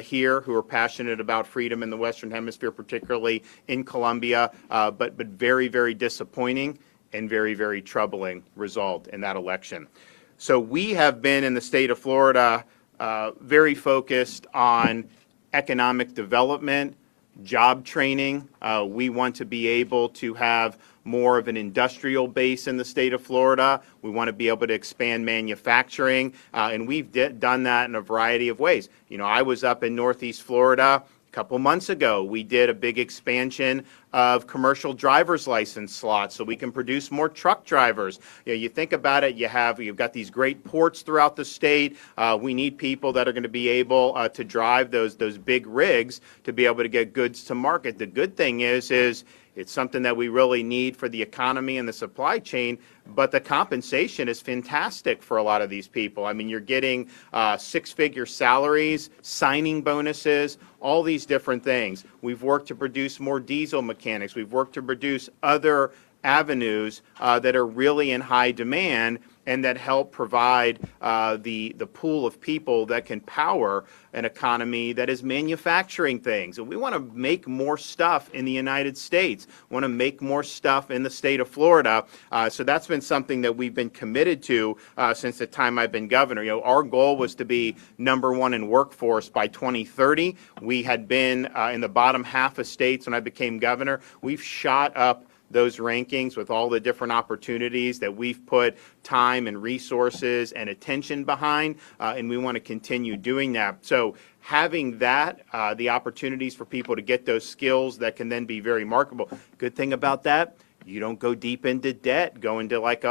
here who are passionate about freedom in the Western Hemisphere, particularly in Colombia, but very, very disappointing and very, very troubling result in that election. So we have been in the state of Florida very focused on economic development, job training. We want to be able to have more of an industrial base in the state of Florida. We want to be able to expand manufacturing, and we've done that in a variety of ways. You know, I was up in Northeast Florida a couple months ago. We did a big expansion of commercial driver's license slots so we can produce more truck drivers. You know, you think about it, you've got these great ports throughout the state. We need people that are going to be able to drive those big rigs to be able to get goods to market. The good thing is it's something that we really need for the economy and the supply chain, but the compensation is fantastic for a lot of these people. I mean, you're getting six-figure salaries, signing bonuses, all these different things. We've worked to produce more diesel mechanics. We've worked to produce other avenues that are really in high demand and that help provide the pool of people that can power an economy that is manufacturing things. And we want to make more stuff in the United States. We want to make more stuff in the state of Florida. So that's been something that we've been committed to since the time I've been governor. You know, our goal was to be #1 in workforce by 2030. We had been in the bottom half of states when I became governor. We've shot up those rankings with all the different opportunities that we've put time and resources and attention behind, and we want to continue doing that. So having that, the opportunities for people to get those skills that can then be very marketable. Good thing about that, you don't go deep into debt, go into like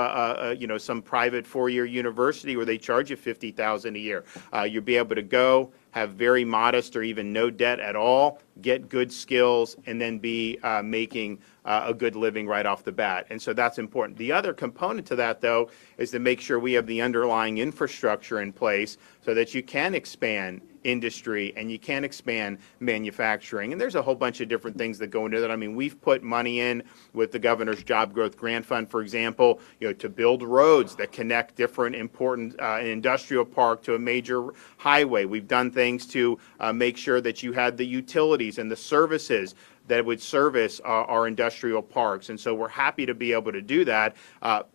some private four-year university where they charge you $50,000 a year. You'll be able to go, have very modest or even no debt at all, get good skills, and then be making a good living right off the bat. And so that's important. The other component to that, though, is to make sure we have the underlying infrastructure in place so that you can expand industry and you can expand manufacturing. And there's a whole bunch of different things that go into that. I mean, we've put money in with the governor's job growth grant fund, for example, to build roads that connect different important industrial park to a major highway. We've done things to make sure that you had the utilities and the services that would service our industrial parks. And so we're happy to be able to do that.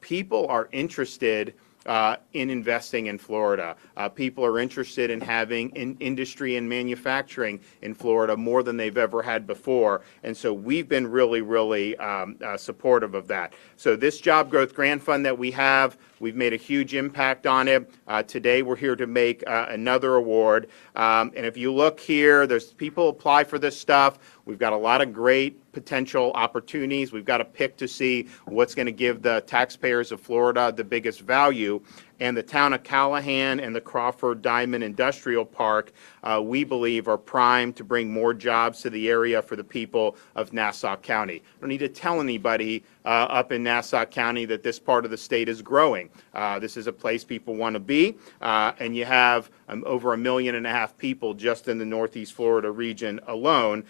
People are interested in investing in Florida. People are interested in having industry and manufacturing in Florida more than they've ever had before. And so we've been really, really supportive of that. So this job growth grant fund that we have, we've made a huge impact on it. Today we're here to make another award. And if you look here, there's people apply for this stuff. We've got a lot of great potential opportunities. We've got to pick to see what's going to give the taxpayers of Florida the biggest value. And the town of Callahan and the Crawford Diamond Industrial Park, we believe, are primed to bring more jobs to the area for the people of Nassau County. I don't need to tell anybody up in Nassau County that this part of the state is growing. This is a place people want to be, and you have over 1.5 million people just in the Northeast Florida region alone.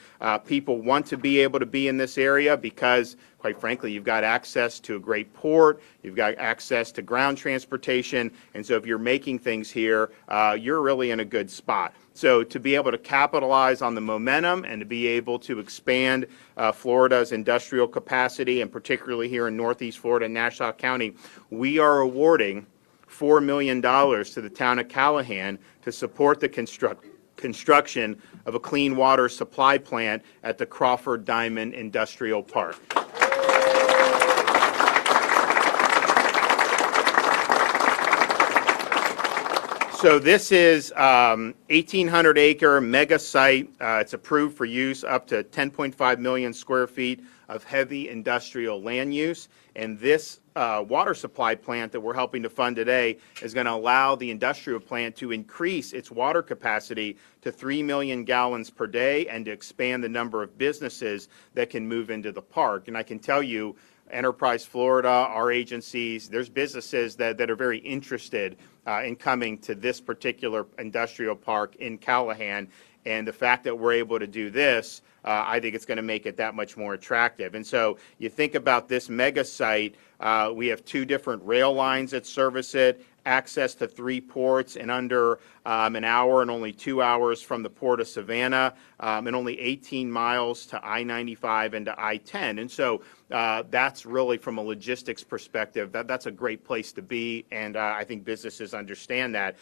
People want to be able to be in this area because, quite frankly, you've got access to a great port, you've got access to ground transportation, and so if you're making things here, you're really in a good spot. So to be able to capitalize on the momentum and to be able to expand Florida's industrial capacity, and particularly here in Northeast Florida and Nassau County, we are awarding $4 million to the town of Callahan to support the construction of a clean water supply plant at the Crawford Diamond Industrial Park. So this is 1,800-acre mega site. It's approved for use up to 10.5 million square feet of heavy industrial land use. And this water supply plant that we're helping to fund today is going to allow the industrial plant to increase its water capacity to 3 million gallons per day and to expand the number of businesses that can move into the park. And I can tell you, Enterprise Florida, our agencies, there's businesses that are very interested in coming to this particular industrial park in Callahan. And the fact that we're able to do this, I think it's going to make it that much more attractive. And so you think about this mega site, we have 2 different rail lines that service it, access to 3 ports in under an hour and only 2 hours from the port of Savannah, and only 18 miles to I-95 and to I-10. And so that's really, from a logistics perspective, that's a great place to be, and I think businesses understand that.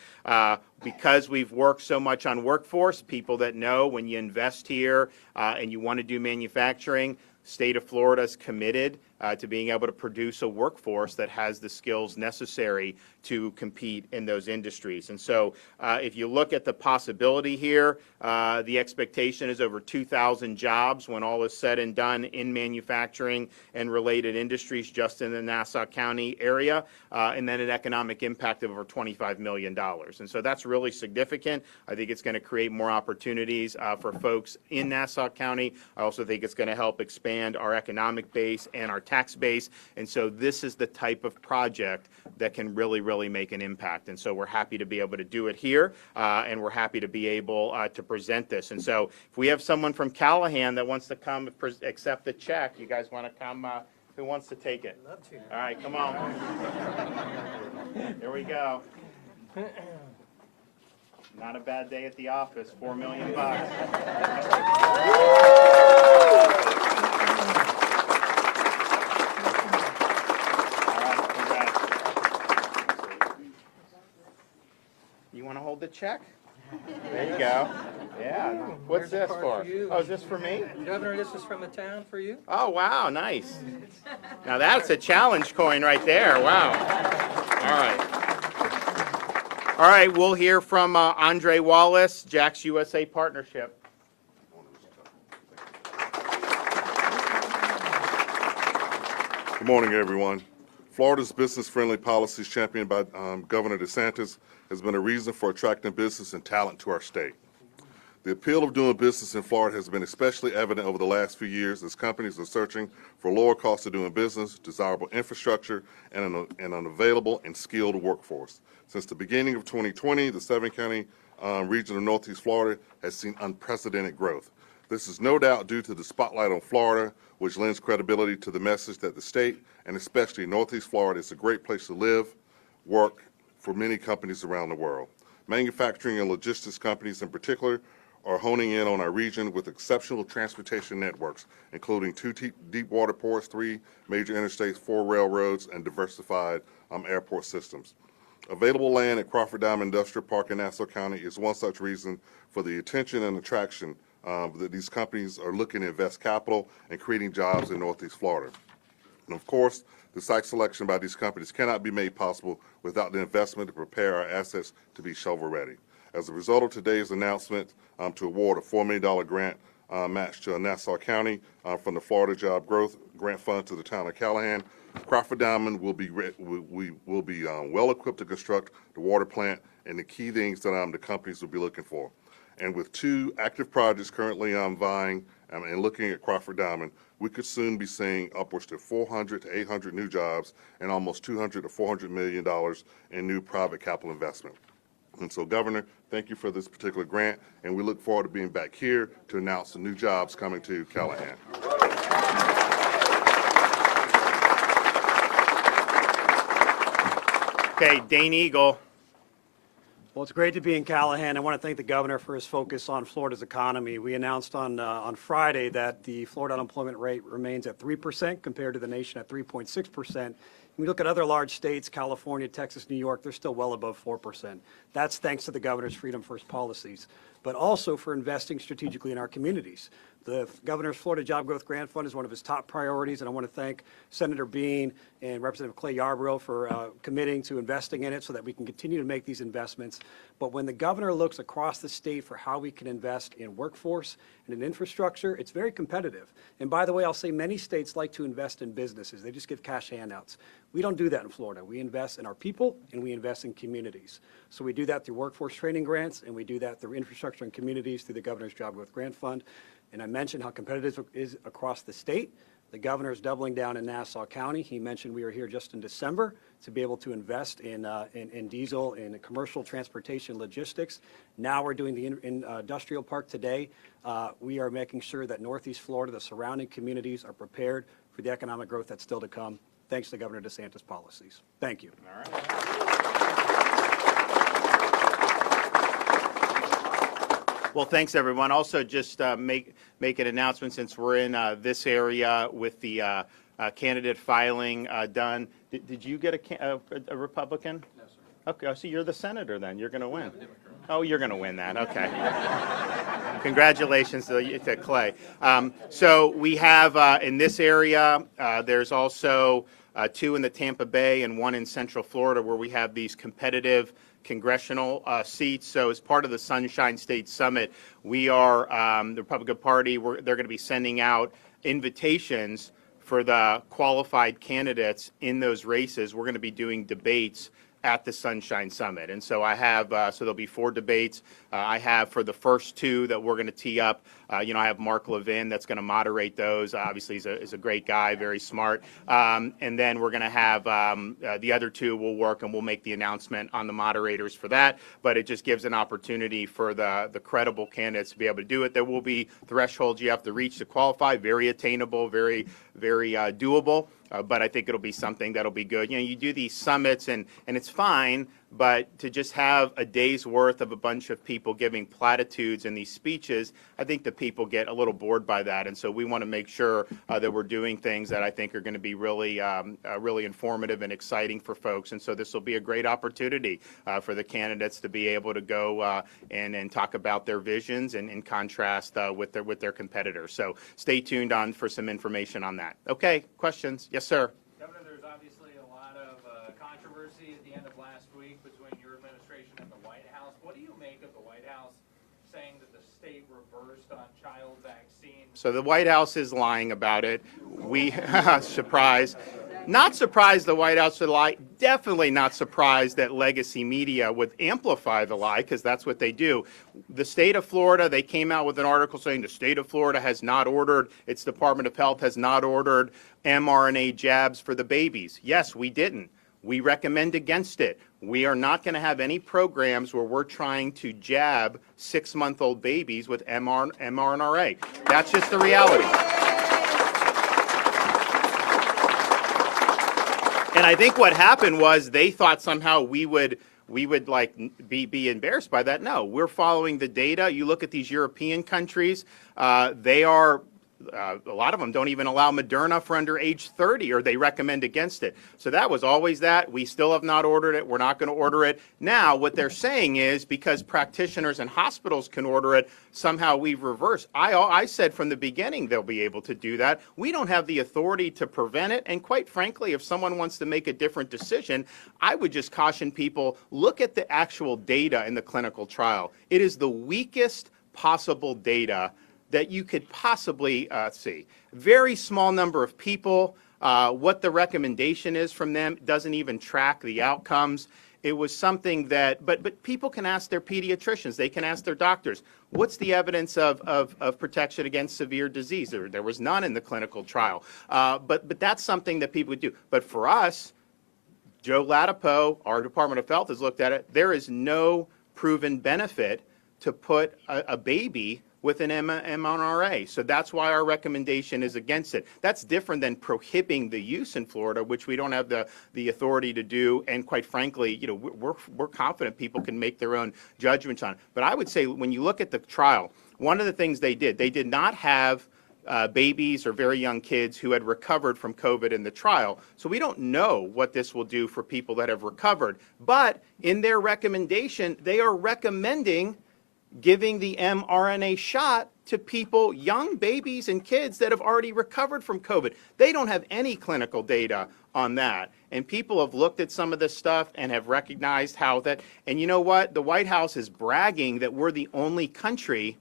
Because we've worked so much on workforce, people that know when you invest here and you want to do manufacturing, state of Florida is committed to being able to produce a workforce that has the skills necessary to compete in those industries. And so if you look at the possibility here, the expectation is over 2,000 jobs when all is said and done in manufacturing and related industries just in the Nassau County area, and then an economic impact of over $25 million. And so that's really significant. I think it's going to create more opportunities for folks in Nassau County. I also think it's going to help expand our economic base and our tax base. And so this is the type of project that can really, really make an impact. And so we're happy to be able to do it here, and we're happy to be able to present this. And so if we have someone from Callahan that wants to come accept the check, you guys want to come? Who wants to take it? Love to. All right, come on. Here we go. Not a bad day at the office. $4 million. You want to hold the check? There you go. Yeah. What's this for? Oh, is this for me? Governor, this is from the town for you. Oh, wow. Nice. Now that's a challenge coin right there. Wow. All right. All right. We'll hear from Andre Wallace, Jack's USA Partnership. Good morning, everyone. Florida's business-friendly policies championed by Governor DeSantis has been a reason for attracting business and talent to our state. The appeal of doing business in Florida has been especially evident over the last few years as companies are searching for lower costs of doing business, desirable infrastructure, and an available and skilled workforce. Since the beginning of 2020, the 7-county region of Northeast Florida has seen unprecedented growth. This is no doubt due to the spotlight on Florida, which lends credibility to the message that the state, and especially Northeast Florida, is a great place to live, work for many companies around the world. Manufacturing and logistics companies in particular are honing in on our region with exceptional transportation networks, including 2 deep water ports, 3 major interstates, 4 railroads, and diversified airport systems. Available land at Crawford Diamond Industrial Park in Nassau County is one such reason for the attention and attraction that these companies are looking to invest capital and creating jobs in Northeast Florida. And of course, the site selection by these companies cannot be made possible without the investment to prepare our assets to be shovel-ready. As a result of today's announcement to award a $4 million grant match to Nassau County from the Florida Job Growth Grant Fund to the town of Callahan, Crawford Diamond will be well equipped to construct the water plant and the key things that the companies will be looking for. And with 2 active projects currently vying and looking at Crawford Diamond, we could soon be seeing upwards to 400 to 800 new jobs and almost $200 to $400 million in new private capital investment. And so, Governor, thank you for this particular grant, and we look forward to being back here to announce the new jobs coming to Callahan. Okay, Dane Eagle. Well, it's great to be in Callahan. I want to thank the governor for his focus on Florida's economy. We announced on Friday that the Florida unemployment rate remains at 3% compared to the nation at 3.6%. When we look at other large states, California, Texas, New York, they're still well above 4%. That's thanks to the governor's Freedom First policies, but also for investing strategically in our communities. The governor's Florida Job Growth Grant Fund is one of his top priorities, and I want to thank Senator Bean and Representative Clay Yarborough for committing to investing in it so that we can continue to make these investments. But when the governor looks across the state for how we can invest in workforce and in infrastructure, it's very competitive. And by the way, I'll say many states like to invest in businesses. They just give cash handouts. We don't do that in Florida. We invest in our people and we invest in communities. So we do that through workforce training grants, and we do that through infrastructure and communities through the governor's Job Growth Grant Fund. And I mentioned how competitive it is across the state. The governor is doubling down in Nassau County. He mentioned we were here just in December to be able to invest in diesel, in commercial transportation logistics. Now we're doing the industrial park today. We are making sure that Northeast Florida, the surrounding communities, are prepared for the economic growth that's still to come, thanks to Governor DeSantis' policies. Thank you. All right. Well, thanks, everyone. Also, just make an announcement since we're in this area with the candidate filing done. Did you get a Republican? No, sir. Okay, so you're the senator then. You're going to win. Oh, you're going to win that. Okay. Congratulations to Clay. So we have in this area, there's also 2 in the Tampa Bay and 1 in Central Florida where we have these competitive congressional seats. So as part of the Sunshine State Summit, we are, the Republican Party, they're going to be sending out invitations for the qualified candidates in those races. We're going to be doing debates at the Sunshine Summit. And so I have, so there'll be 4 debates. I have for the first 2 that we're going to tee up, I have Mark Levin that's going to moderate those. Obviously, he's a great guy, very smart. And then we're going to have the other 2 will work, and we'll make the announcement on the moderators for that. But it just gives an opportunity for the credible candidates to be able to do it. There will be thresholds you have to reach to qualify, very attainable, very doable. But I think it'll be something that'll be good. You do these summits, and it's fine, but to just have a day's worth of a bunch of people giving platitudes in these speeches, I think the people get a little bored by that. And so we want to make sure that we're doing things that I think are going to be really informative and exciting for folks. And so this will be a great opportunity for the candidates to be able to go and talk about their visions and in contrast with their competitors. So stay tuned on for some information on that. Okay, questions? Yes, sir. Governor, there's obviously a lot of controversy at the end of last week between your administration and the White House. What do you make of the White House saying that the state reversed on child vaccines? So the White House is lying about it. Surprise. Not surprised the White House would lie. Definitely not surprised that legacy media would amplify the lie, because that's what they do. The state of Florida, they came out with an article saying the state of Florida has not ordered, its Department of Health has not ordered mRNA jabs for the babies. Yes, we didn't. We recommend against it. We are not going to have any programs where we're trying to jab 6-month-old babies with mRNA. That's just the reality. And I think what happened was they thought somehow we would like be embarrassed by that. No, we're following the data. You look at these European countries, they are a lot of them don't even allow Moderna for under age 30, or they recommend against it. So that was always that. We still have not ordered it. We're not going to order it. Now, what they're saying is because practitioners and hospitals can order it, somehow we've reversed. I said from the beginning they'll be able to do that. We don't have the authority to prevent it. And quite frankly, if someone wants to make a different decision, I would just caution people, look at the actual data in the clinical trial. It is the weakest possible data that you could possibly see. Very small number of people. What the recommendation is from them doesn't even track the outcomes. It was something that, but people can ask their pediatricians. They can ask their doctors. What's the evidence of protection against severe disease? There was none in the clinical trial. But that's something that people would do. But for us, Joe Latipo, our Department of Health has looked at it. There is no proven benefit to put a baby with an mRNA. So that's why our recommendation is against it. That's different than prohibiting the use in Florida, which we don't have the authority to do. And quite frankly, we're confident people can make their own judgments on it. But I would say when you look at the trial, one of the things they did not have babies or very young kids who had recovered from COVID in the trial. So we don't know what this will do for people that have recovered. But in their recommendation, they are recommending giving the mRNA shot to people, young babies and kids that have already recovered from COVID. They don't have any clinical data on that. And people have looked at some of this stuff and have recognized how that, and you know what? The White House is bragging that we're the only country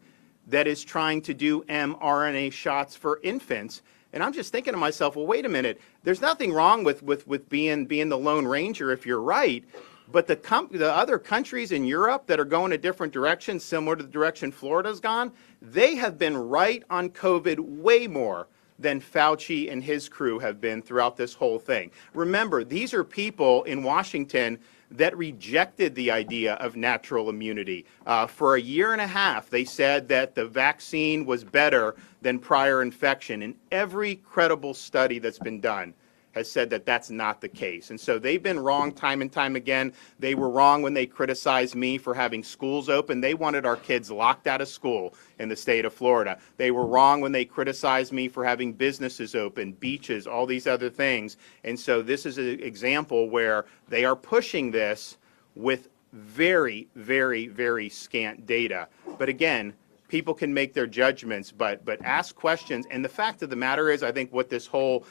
that is trying to do mRNA shots for infants. And I'm just thinking to myself, well, wait a minute. There's nothing wrong with being the Lone Ranger if you're right. But the other countries in Europe that are going a different direction, similar to the direction Florida's gone, they have been right on COVID way more than Fauci and his crew have been throughout this whole thing. Remember, these are people in Washington that rejected the idea of natural immunity. For a year and a half, they said that the vaccine was better than prior infection in every credible study that's been done. has said that that's not the case. And so they've been wrong time and time again. They were wrong when they criticized me for having schools open. They wanted our kids locked out of school in the state of Florida. They were wrong when they criticized me for having businesses open, beaches, all these other things. And so this is an example where they are pushing this with very, very, very scant data. But again, people can make their judgments, but ask questions. And the fact of the matter is, I think what this whole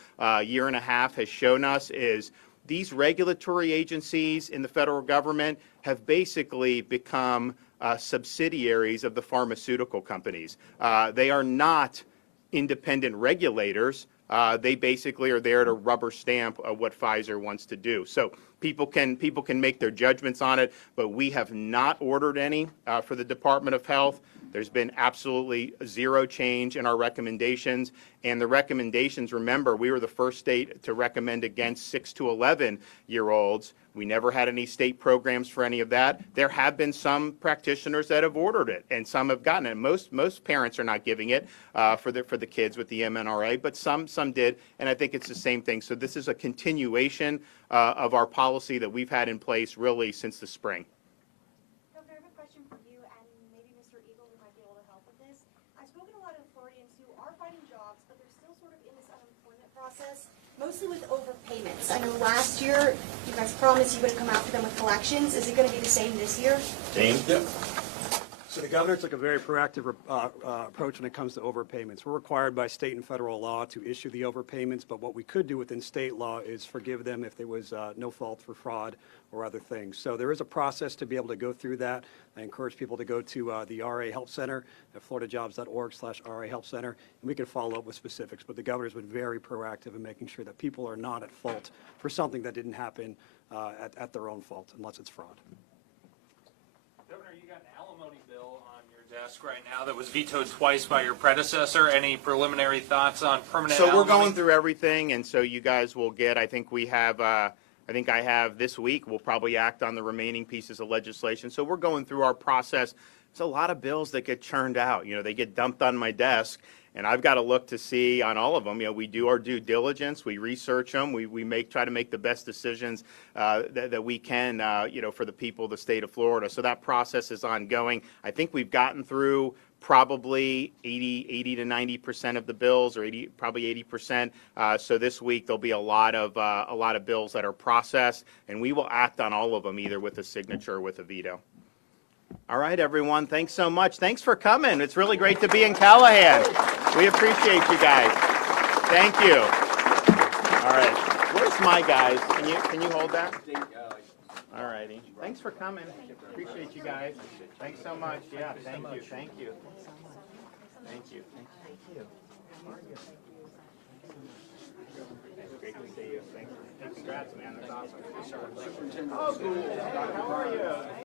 year and a half has shown us is these regulatory agencies in the federal government have basically become subsidiaries of the pharmaceutical companies. They are not independent regulators. They basically are there to rubber stamp what Pfizer wants to do. So people can make their judgments on it, but we have not ordered any for the Department of Health. There's been absolutely zero change in our recommendations. And the recommendations, remember, we were the first state to recommend against 6 to 11-year-olds. We never had any state programs for any of that. There have been some practitioners that have ordered it, and some have gotten it. Most parents are not giving it for the kids with the MNRA, but some did, and I think it's the same thing. So this is a continuation of our policy that we've had in place really since the spring. Governor, I have a question for you and maybe Mr. Eagle, who might be able to help with this. I've spoken to a lot of Floridians who are finding jobs, but they're still sort of in this unemployment process, mostly with overpayments. I know last year you guys promised you would come after them with collections. Is it going to be the same this year? James? So the governor took a very proactive approach when it comes to overpayments. We're required by state and federal law to issue the overpayments, but what we could do within state law is forgive them if there was no fault for fraud or other things. So there is a process to be able to go through that. I encourage people to go to the RA Help Center at floridajobs.org/RA Help Center, and we can follow up with specifics. But the governor's been very proactive in making sure that people are not at fault for something that didn't happen at their own fault, unless it's fraud. Governor, you got an alimony bill on your desk right now that was vetoed twice by your predecessor. Any preliminary thoughts on permanent So we're alimony? going through everything, and so you guys will get, I think I have this week, we'll probably act on the remaining pieces of legislation. So we're going through our process. There's a lot of bills that get churned out. You know, they get dumped on my desk, and I've got to look to see on all of them. You know, we do our due diligence, we research them, we try to make the best decisions that we can, for the people of the state of Florida. So that process is ongoing. I think we've gotten through probably 80 to 90% of the bills, or probably 80%. So this week there'll be a lot of bills that are processed, and we will act on all of them, either with a signature or with a veto. All right, everyone. Thanks so much. Thanks for coming. It's really great to be in Callahan. We appreciate you guys. Thank you. All right. Where's my guys? Can you hold that? All righty. Thanks for coming. Appreciate you guys. Thanks so much. Yeah, thank you. Thank you. Thank you. Thank you. Great to see you. Thanks. Congrats, man. That's awesome. Oh, cool. How are you?